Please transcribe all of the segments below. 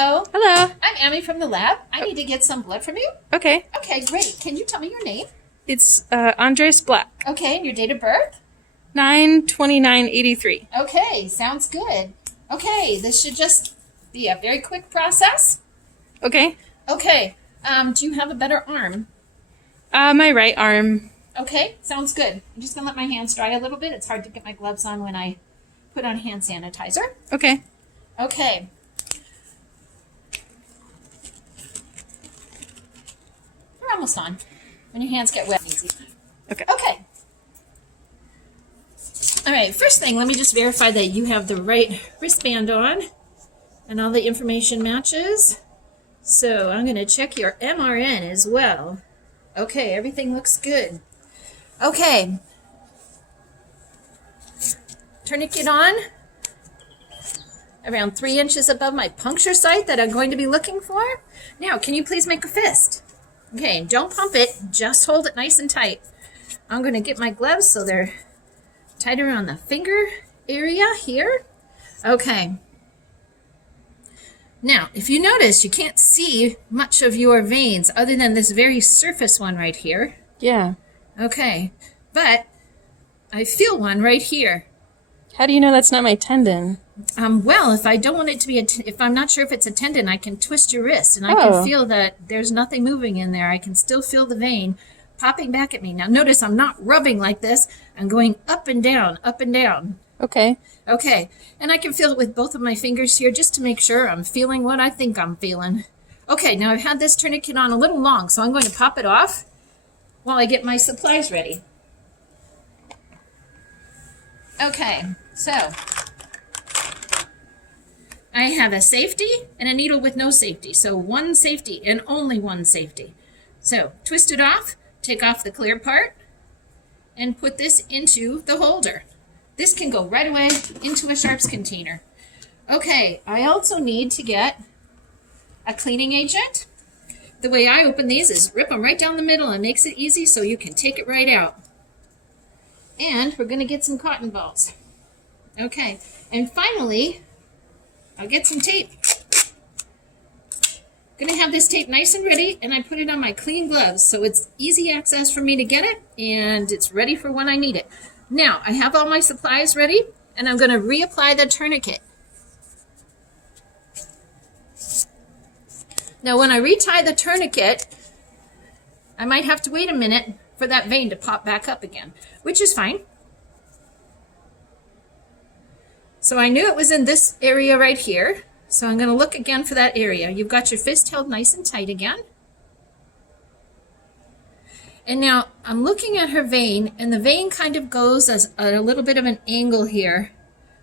Hello. Hello. I'm Amy from the lab. I need to get some blood from you. Okay. Okay, great. Can you tell me your name? It's Andres Black. Okay, and your date of birth? 9/29/83. Okay, sounds good. Okay, this should just be a very quick process. Okay. Okay, do you have a better arm? My right arm. Okay, sounds good. I'm just going to let my hands dry a little bit. It's hard to get my gloves on when I put on hand sanitizer. Okay. Okay. We're almost on. When your hands get wet, it's easy. Okay. Okay. All right, first thing, let me just verify that you have the right wristband on and all the information matches. So I'm going to check your MRN as well. Okay, everything looks good. Okay. Tourniquet on. Around 3 inches above my puncture site that I'm going to be looking for. Now, can you please make a fist? Okay, don't pump it, just hold it nice and tight. I'm going to get my gloves so they're tight around the finger area here. Okay. Now, if you notice, you can't see much of your veins other than this very surface one right here. Yeah. Okay, but I feel one right here. How do you know that's not my tendon? Well, if I don't want it to be, if I'm not sure if it's a tendon, I can twist your wrist and I can feel that there's nothing moving in there. I can still feel the vein popping back at me. Now, notice I'm not rubbing like this. I'm going up and down, up and down. Okay. Okay, and I can feel it with both of my fingers here just to make sure I'm feeling what I think I'm feeling. Okay, now I've had this tourniquet on a little long, so I'm going to pop it off while I get my supplies ready. Okay, so I have a safety and a needle with no safety. So one safety and only one safety. So twist it off, take off the clear part, and put this into the holder. This can go right away into a sharps container. Okay, I also need to get a cleaning agent. The way I open these is rip them right down the middle and makes it easy so you can take it right out. And we're going to get some cotton balls. Okay, and finally, I'll get some tape. Going to have this tape nice and ready, and I put it on my clean gloves so it's easy access for me to get it, and it's ready for when I need it. Now, I have all my supplies ready, and I'm going to reapply the tourniquet. Now, when I retie the tourniquet, I might have to wait a minute for that vein to pop back up again, which is fine. So I knew it was in this area right here, so I'm going to look again for that area. You've got your fist held nice and tight again. And now I'm looking at her vein, and the vein kind of goes as a little bit of an angle here,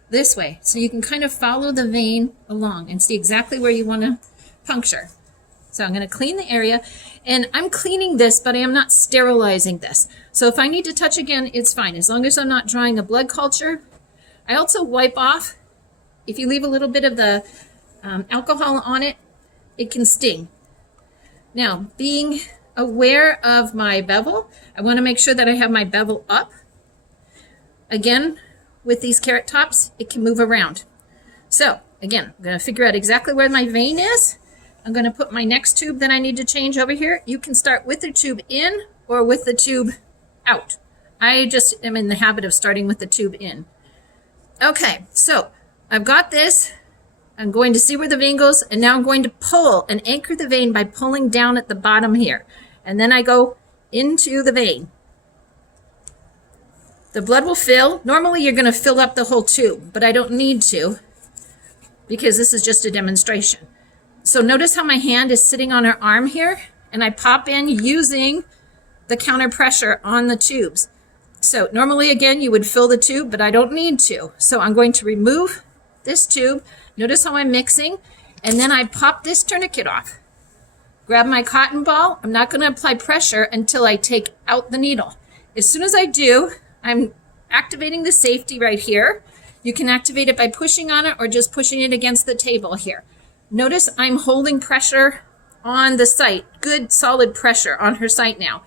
this way. So you can kind of follow the vein along and see exactly where you want to puncture. So I'm going to clean the area, and I'm cleaning this, but I am not sterilizing this. So if I need to touch again, it's fine, as long as I'm not drawing a blood culture. I also wipe off. If you leave a little bit of the alcohol on it, it can sting. Now, being aware of my bevel, I want to make sure that I have my bevel up. Again, with these carrot tops, it can move around. So, again, I'm going to figure out exactly where my vein is. I'm going to put my next tube that I need to change over here. You can start with the tube in or with the tube out. I just am in the habit of starting with the tube in. Okay, so I've got this. I'm going to see where the vein goes, and now I'm going to pull and anchor the vein by pulling down at the bottom here. And then I go into the vein. The blood will fill. Normally you're going to fill up the whole tube, but I don't need to because this is just a demonstration. So notice how my hand is sitting on her arm here, and I pop in using the counter pressure on the tubes. So normally, again, you would fill the tube, but I don't need to. So I'm going to remove this tube. Notice how I'm mixing, and then I pop this tourniquet off. Grab my cotton ball. I'm not going to apply pressure until I take out the needle. As soon as I do, I'm activating the safety right here. You can activate it by pushing on it or just pushing it against the table here. Notice I'm holding pressure on the site, good solid pressure on her site now.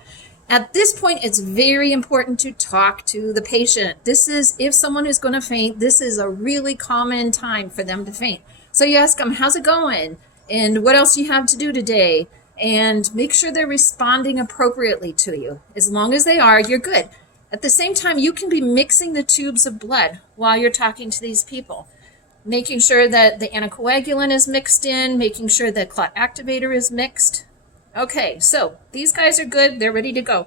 At this point, it's very important to talk to the patient. This is, if someone is going to faint, this is a really common time for them to faint. So you ask them, how's it going? and what else you have to do today, and make sure they're responding appropriately to you. As long as they are, you're good. At the same time, you can be mixing the tubes of blood while you're talking to these people, making sure that the anticoagulant is mixed in, making sure the clot activator is mixed. Okay, so these guys are good. They're ready to go.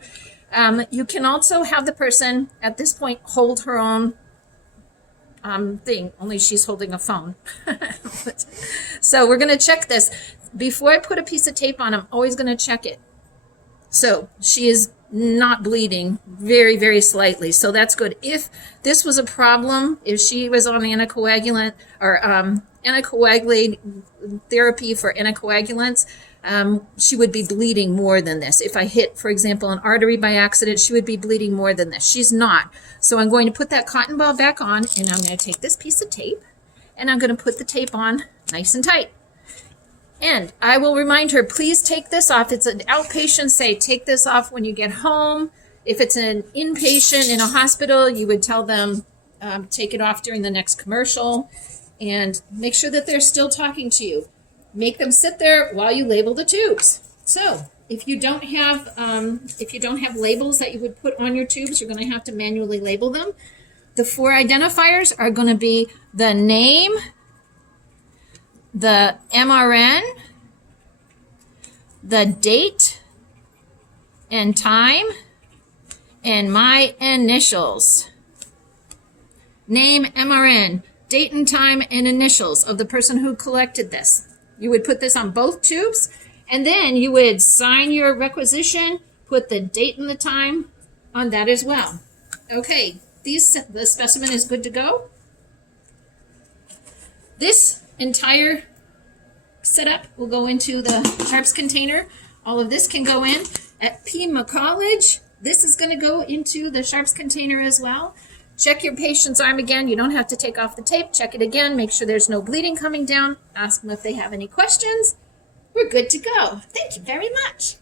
You can also have the person at this point hold her own thing, only she's holding a phone. So we're going to check this. Before I put a piece of tape on, I'm always going to check it. So she is not bleeding, very, very slightly. So that's good. If this was a problem, if she was on anticoagulant or anticoagulate therapy for anticoagulants, she would be bleeding more than this. If I hit, for example, an artery by accident, she would be bleeding more than this. She's not. So I'm going to put that cotton ball back on, and I'm going to take this piece of tape, and I'm going to put the tape on nice and tight. And I will remind her, please take this off. It's an outpatient, say, take this off when you get home. If it's an inpatient in a hospital, you would tell them, take it off during the next commercial, and make sure that they're still talking to you. Make them sit there while you label the tubes. So if you don't have labels that you would put on your tubes, you're going to have to manually label them. The 4 identifiers are going to be the name, the MRN, the date and time, and my initials. Name, MRN, date and time, and initials of the person who collected this. You would put this on both tubes, and then you would sign your requisition, put the date and the time on that as well. Okay, the specimen is good to go. This entire setup will go into the sharps container. All of this can go in. At Pima College, this is going to go into the sharps container as well. Check your patient's arm again. You don't have to take off the tape. Check it again. Make sure there's no bleeding coming down. Ask them if they have any questions. We're good to go. Thank you very much.